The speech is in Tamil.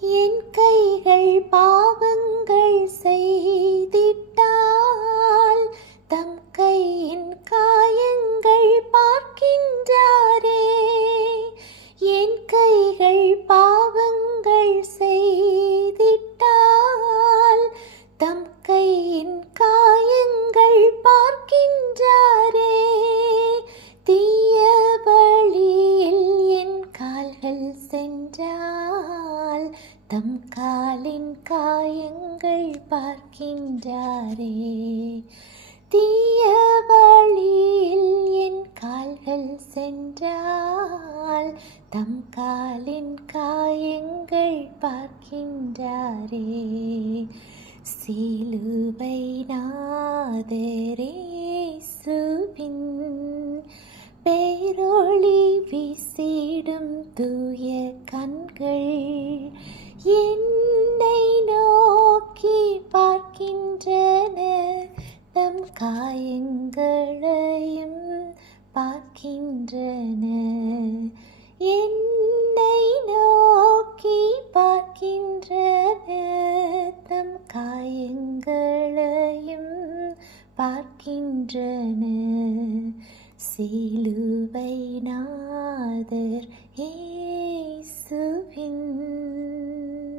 என் கைகள் பாவங்கள் செய்திட்டால் தம் கையின் காயங்கள் பார்க்கின்றாரே. என் கைகள் பாவங்கள் செய்திட்டால் தம் கையின் காயங்கள் பார்க்கின்றாரே. தீய வழியில் என் கால்கள் சென்றால் தம் காலின் காயங்கள் பார்க்கின்றாரே. தீய வழியில் என் கால்கள் சென்றால் தம் காலின் காயங்கள் பார்க்கின்றாரே. சிலுவை நாதரேசுவின் பேரொளி வீசிடும் தூய கண்கள் என்னை நோக்கி பார்க்கின்றன. தம் காயங்களையும் பார்க்கின்றன. என்னை நோக்கி பார்க்கின்றன. தம் காயங்களையும் பார்க்கின்றன. சிலுவை நாதர் இயேசுவின்